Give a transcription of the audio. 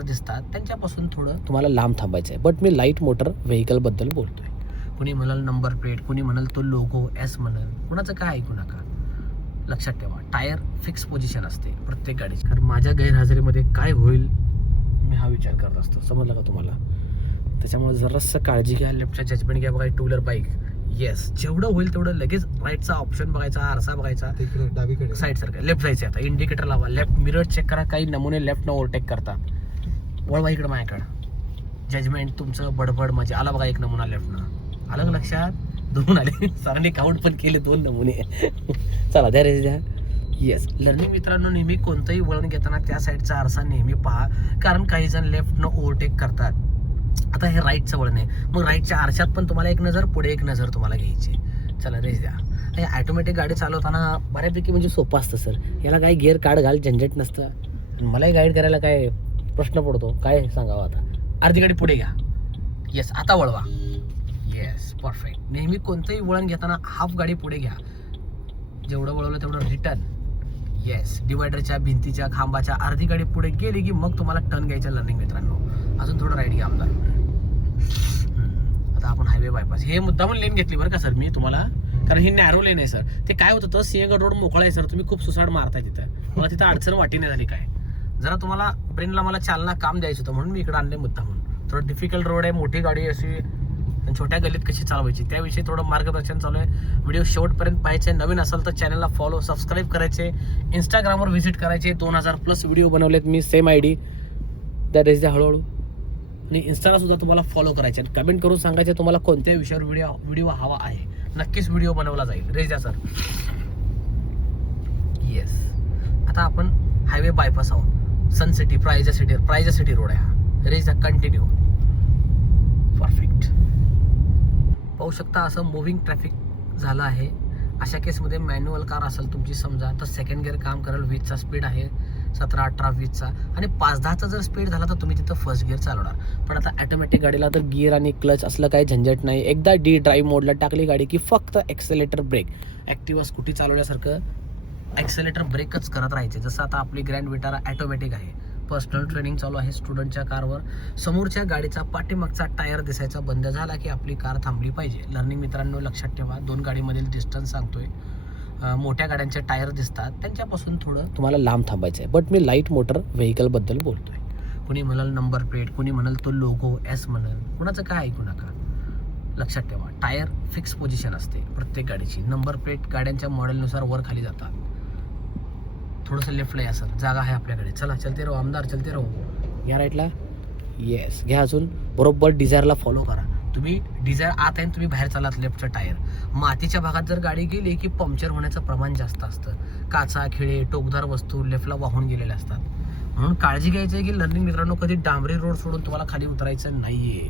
दिसतात त्यांच्यापासून थोडं तुम्हाला लांब थांबायचं आहे. बट मी लाईट मोटर व्हेकलबद्दल बोलतोय. कुणी म्हणाल नंबर प्लेट, कुणी म्हणाल तो लोगो एस म्हणाल, कुणाचं काय ऐकू नका. लक्षात ठेवा, टायर फिक्स पोझिशन असते प्रत्येक गाडीची. कारण माझ्या गैरहजेरीमध्ये काय होईल मी हा विचार करत असतो, समजलं का तुम्हाला? त्याच्यामुळे जरासं काळजी घ्या, लेफ्टचा जजमेंट घ्या. बघा टू व्हीलर बाईक, येस जेवढं होईल तेवढं लगेच राईटचा ऑप्शन बघायचा, आरसा बघायचा, डावीकडे साईड सारखं लेफ्ट जायचं. आता इंडिकेटर लावा, लेफ्ट मिरर चेक करा. काही नमुने लेफ्ट न ओव्हरटेक करतात, वळवा इकडं माझ्याकडं. जजमेंट तुमचं बडबड म्हणजे आला बघा, एक नमुना लेफ्टनं आलं का लक्षात? 2 आले, सरांनी काउंट पण केले 2 नमुने. चला द्या रेस द्या. येस लर्निंग मित्रांनो, नेहमी कोणतंही वळण घेताना त्या साईडचा आरसा नेहमी पहा, कारण काही जण लेफ्टनं ओव्हरटेक करतात. आता हे राईटचं वळण आहे, मग राईटच्या आरशात पण तुम्हाला एक नजर, पुढे एक नजर तुम्हाला घ्यायची. चला रेस द्या. हे ॲटोमॅटिक गाडी चालवताना बऱ्यापैकी म्हणजे सोपं असतं सर. याला काय गिअर काढ घाल झंझट नसतं. आणि मलाही गाईड करायला काय प्रश्न पडतो, काय सांगावं आता. अर्धी गाडी पुढे घ्या. येस आता वळवा. Yes perfect. नेहमी कोणतंही वळण घेताना हाफ गाडी पुढे घ्या, जेवढं वळवलं तेवढं रिटर्न. येस डिवायडरच्या भिंतीच्या खांबाच्या अर्धी गाडी पुढे गेली की मग तुम्हाला टर्न घ्यायचा लर्निंग मित्रांनो. अजून थोडं राईट घ्या आमदार. आता आपण हायवे बायपास, हे मुद्दामून लेन घेतली बरं का सर मी तुम्हाला, कारण ही नॅरो लेन आहे सर. ते काय होतं तर सिंहगड रोड मोकळा आहे सर, तुम्ही खूप सुसाट मारताय तिथं. मला तिथं अडचण वाटी नाही झाली काय, जरा तुम्हाला ब्रेनला मला चालना काम द्यायचं होतं म्हणून मी इकडे आणले मुद्दामून. थोडं डिफिकल्ट रोड आहे, मोठी गाडी अशी छोट्या गल्लीत कशी चालवायची त्याविषयी थोडं मार्गदर्शन चालू आहे. व्हिडिओ शेवटपर्यंत पाहायचे. नवीन असेल तर चॅनलला फॉलो सबस्क्राईब करायचे. इंस्टाग्रामवर व्हिजिट करायचे. 2000+ व्हिडिओ बनवलेत मी, सेम ID त्या रेस द्या हळूहळू. आणि इंस्टाला सुद्धा तुम्हाला फॉलो करायचे आणि कमेंट करून सांगायचे तुम्हाला कोणत्या विषयावर व्हिडिओ हवा आहे. नक्कीच व्हिडिओ बनवला जाईल. रेस द्या सर. येस आता आपण हायवे बायपास आहोत. सन सिटी प्रायझा सिटी रोड आहे हा. रेस द्या कंटिन्यू. परफेक्ट. पाहू शकता असं मुव्हिंग ट्रॅफिक झालं आहे. अशा केसमध्ये मॅन्युअल कार असेल तुमची समजा तर सेकंड गिअर काम करेल. 20चा स्पीड आहे, 17, 18, 20चा आणि 5-10चा जर स्पीड झाला तर तुम्ही तिथं फर्स्ट गिअर चालवणार. पण आता ऑटोमॅटिक गाडीला तर गिअर आणि क्लच असलं काही झंझट नाही. एकदा ड्राईव्ह मोडला टाकली गाडी की फक्त एक्सेलेटर ब्रेक. ॲक्टिवा स्कूटी चालवल्यासारखं एक्सेलेटर ब्रेकच करत राहायचे. जसं आता आपली ग्रँड विटारा ऑटोमॅटिक आहे. पर्सनल ट्रेनिंग चालू आहे स्टुडंटच्या कारवर. समोरच्या गाडीचा पाठीमागचा टायर दिसायचा बंद झाला की आपली कार थांबली पाहिजे. लर्निंग मित्रांनो लक्षात ठेवा, 2 गाडीमधील डिस्टन्स सांगतोय. मोठ्या गाड्यांचे टायर दिसतात त्यांच्यापासून थोडं तुम्हाला लांब थांबायचं आहे. बट मी लाईट मोटर व्हेकलबद्दल बोलतोय. कुणी म्हणाल नंबर प्लेट, कुणी म्हणाल तो लोगो एस म्हणाल, कुणाचं काय ऐकू नका. लक्षात ठेवा, टायर फिक्स पोझिशन असते प्रत्येक गाडीची. नंबर प्लेट गाड्यांच्या मॉडेलनुसार वर खाली जातात. थोडंसं लेफ्टला या सर, जागा आहे आपल्याकडे. चला चलते राहू आमदार, चलते राहू. या राईटला. येस घ्या अजून. बरोबर डिझायरला फॉलो करा. तुम्ही डिझायर आत आहे, तुम्ही बाहेर चालात लेफ्टचं टायर. मातीच्या भागात जर गाडी गेली की पंक्चर होण्याचं प्रमाण जास्त असतं. काचा खिळे टोकदार वस्तू लेफ्टला वाहून गेलेल्या असतात. म्हणून काळजी घ्यायची आहे की लर्निंग मित्रांनो कधी डांबरी रोड सोडून तुम्हाला खाली उतरायचं नाहीये.